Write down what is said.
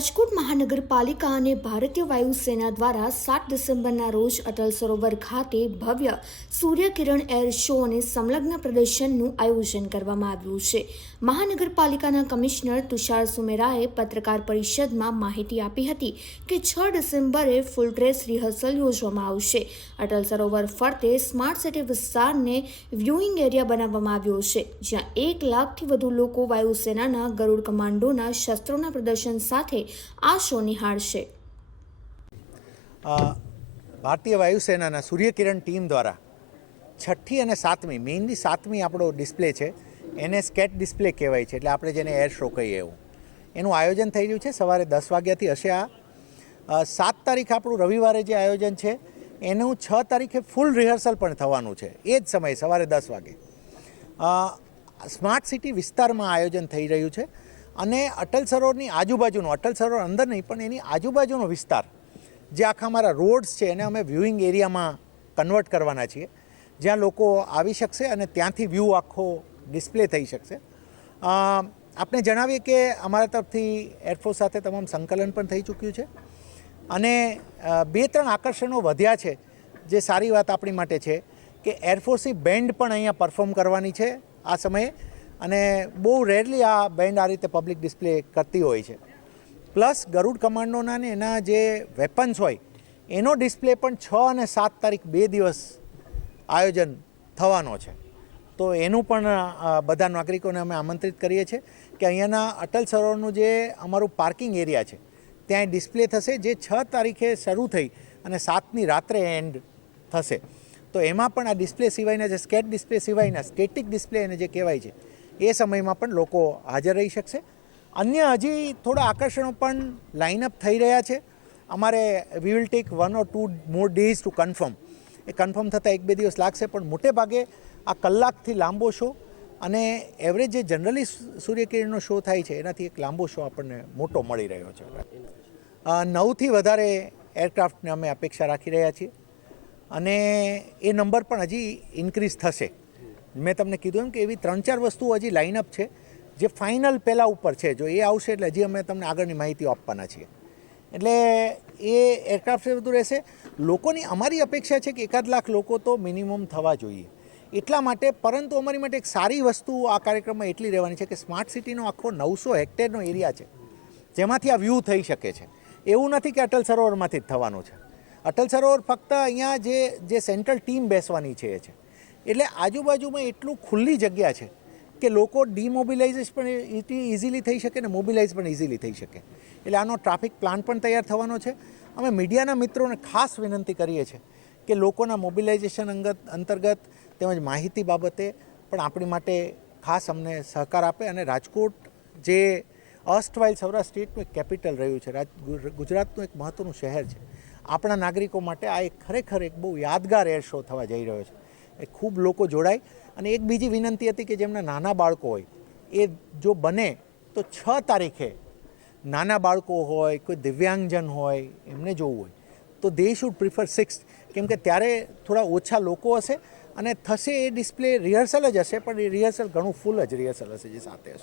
રાજકોટ મહાનગરપાલિકા અને ભારતીય વાયુસેના દ્વારા 7 ડિસેમ્બરના રોજ અટલ સરોવર ખાતે ભવ્ય સૂર્યકિરણ એર શો અને સંલગ્ન પ્રદર્શનનું આયોજન કરવામાં આવ્યું છે. મહાનગરપાલિકાના કમિશનર તુષાર સુમેરાએ પત્રકાર પરિષદમાં માહિતી આપી હતી કે 6 ડિસેમ્બરે ફૂલ ડ્રેસ રિહર્સલ યોજવામાં આવશે. અટલ સરોવર ફરતે સ્માર્ટ સિટી વિસ્તારને વ્યુઇંગ એરિયા બનાવવામાં આવ્યો છે, જ્યાં 1 લાખથી વધુ લોકો વાયુસેનાના ગરુડ કમાન્ડોના શસ્ત્રોના પ્રદર્શન સાથે આ શો નિહાળશે. ભારતીય વાયુસેનાના સૂર્યકિરણ ટીમ દ્વારા 6ઠ્ઠી અને 7મી મેઇનલી 7મી આપણો ડિસ્પ્લે છે, એને સ્કેટ ડિસ્પ્લે કહેવાય છે, એટલે આપણે જેને એર શો કહીએ એવું એનું આયોજન થઈ રહ્યું છે. સવારે 10 વાગ્યાથી હશે. આ 7 તારીખ આપણું રવિવારે જે આયોજન છે એનું 6 તારીખે ફૂલ રિહર્સલ પણ થવાનું છે. એ જ સમયે સવારે 10 વાગે સ્માર્ટ સિટી વિસ્તારમાં આયોજન થઈ રહ્યું છે. અને અટલ સરોવરની આજુબાજુનો, અટલ સરોવર અંદર નહીં પણ એની આજુબાજુનો વિસ્તાર જે આખા અમારા રોડ્સ છે એને અમે વ્યુઇંગ એરિયામાં કન્વર્ટ કરવાના છીએ, જ્યાં લોકો આવી શકશે અને ત્યાંથી વ્યૂ આખો ડિસ્પ્લે થઈ શકશે. આપણે જણાવીએ કે અમારા તરફથી એરફોર્સ સાથે તમામ સંકલન પણ થઈ ચૂક્યું છે અને 2-3 આકર્ષણો વધ્યા છે, જે સારી વાત આપણી માટે છે કે એરફોર્સની બેન્ડ પણ અહીંયા પરફોર્મ કરવાની છે આ સમયે. અને બહુ રેરલી આ બેન્ડ આ રીતે પબ્લિક ડિસ્પ્લે કરતી હોય છે. પ્લસ ગરુડ કમાન્ડોના ને એના જે વેપન્સ હોય એનો ડિસ્પ્લે પણ 6 અને 7 તારીખ 2 દિવસ આયોજન થવાનો છે. તો એનું પણ બધા નાગરિકોને અમે આમંત્રિત કરીએ છીએ કે અહીંયાના અટલ સરોવરનું જે અમારું પાર્કિંગ એરિયા છે ત્યાં ડિસ્પ્લે થશે, જે 6 તારીખે શરૂ થઈ અને 7ની રાત્રે એન્ડ થશે. તો એમાં પણ આ ડિસ્પ્લે સિવાયના, જે સ્કેટ ડિસ્પ્લે સિવાયના સ્ટેટિક ડિસ્પ્લે એને જે કહેવાય છે, એ સમયમાં પણ લોકો હાજર રહી શકશે. અન્ય હજી થોડા આકર્ષણો પણ લાઇનઅપ થઈ રહ્યા છે. અમારે we will take 1 or 2 more days to confirm. એ કન્ફર્મ થતાં 1-2 દિવસ લાગશે, પણ મોટે ભાગે આ કલાકથી લાંબો શો અને એવરેજ જે જનરલી સૂર્યકિરણનો શો થાય છે એનાથી એક લાંબો શો આપણને મોટો મળી રહ્યો છે. 9થી વધારે એરક્રાફ્ટને અમે અપેક્ષા રાખી રહ્યા છીએ અને એ નંબર પણ હજી ઇન્ક્રીઝ થશે. મેં તમને કીધું એમ કે એવી 3-4 વસ્તુઓ હજી લાઇનઅપ છે જે ફાઇનલ પહેલાં ઉપર છે. જો એ આવશે એટલે હજી અમે તમને આગળની માહિતી આપવાના છીએ. એટલે એ એરક્રાફ્ટ બધું રહેશે. લોકોની અમારી અપેક્ષા છે કે 1 લાખ લોકો તો મિનિમમ થવા જોઈએ એટલા માટે. પરંતુ અમારી માટે એક સારી વસ્તુ આ કાર્યક્રમમાં એટલી રહેવાની છે કે સ્માર્ટ સિટીનો આખો 900 હેક્ટેરનો એરિયા છે, જેમાંથી આ વ્યૂ થઈ શકે છે. એવું નથી કે અટલ સરોવરમાંથી જ થવાનું છે. અટલ સરોવર ફક્ત અહીંયા જે સેન્ટ્રલ ટીમ બેસવાની છે એ છે. એટલે આજુબાજુમાં એટલું ખુલ્લી જગ્યા છે કે લોકો ડિમોબિલાઇઝેશન પણ ઇઝીલી થઈ શકે ને મોબિલાઇઝ પણ ઇઝીલી થઈ શકે. એટલે આનો ટ્રાફિક પ્લાન પણ તૈયાર થવાનો છે. અમે મીડિયાના મિત્રોને ખાસ વિનંતી કરીએ છીએ કે લોકોના મોબિલાઇઝેશન અંતર્ગત તેમજ માહિતી બાબતે પણ આપણી માટે ખાસ અમને સહકાર આપે. અને રાજકોટ જે અર્સ્ટવાઇલ સૌરાષ્ટ્ર સ્ટેટનું એક કેપિટલ રહ્યું છે, ગુજરાતનું એક મહત્ત્વનું શહેર છે, આપણા નાગરિકો માટે આ એક ખરેખર એક બહુ યાદગાર એર શો થવા જઈ રહ્યો છે. એ ખૂબ લોકો જોડાય. અને એક બીજી વિનંતી હતી કે જેમના નાના બાળકો હોય એ જો બને તો 6 તારીખે નાના બાળકો હોય, કોઈ દિવ્યાંગજન હોય, એમને જોવું હોય તો દે શુડ પ્રિફર 6th, કેમ કે ત્યારે થોડા ઓછા લોકો હશે અને થશે એ ડિસ્પ્લે રિહર્સલ જ હશે, પણ એ રિહર્સલ ઘણું ફૂલ જ રિહર્સલ હશે જે સાથે હશે.